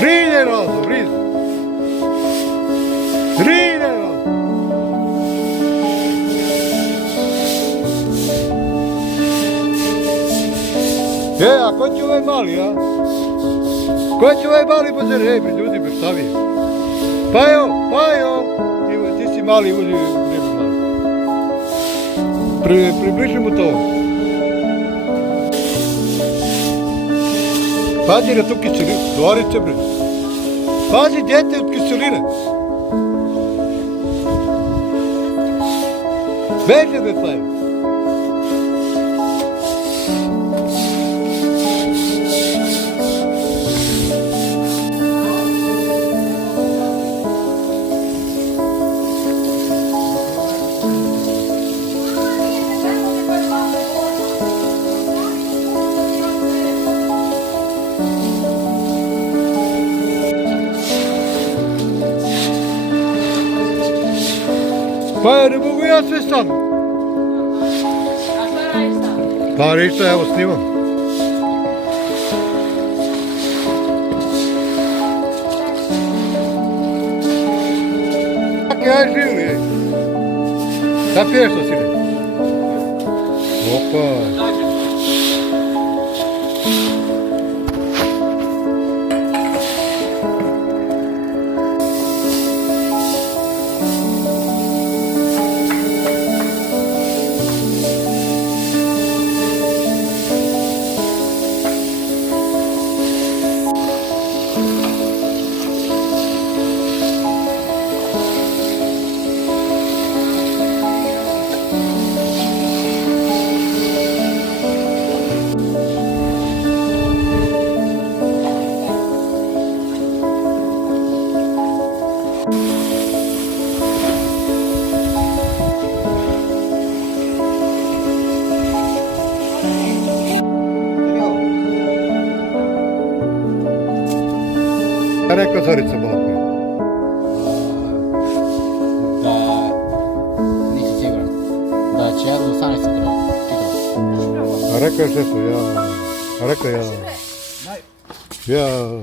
Ride Lazo, ride. Ride Lazo. A ko će ovaj mali, a? Ko će ovaj mali po rebi, ljudi me stavi? Pajo, ti si mali, uđi rebi mali. Približi mu to. Pazi na tu kiselinu, dvorice bre. Pazi djete od kiseline. Beže me Pajo. Pa ne mogu ja sve sam. A šta radiš sam? Pa ništa, evo snimam. Kako ja živim, ej. Šta piješ to, sine? Opa. Rekla Zorica malo. Da nisi siguran. Da će ja do 18 sutra. A rekao je šesto, ja. A rekao ja. Ja.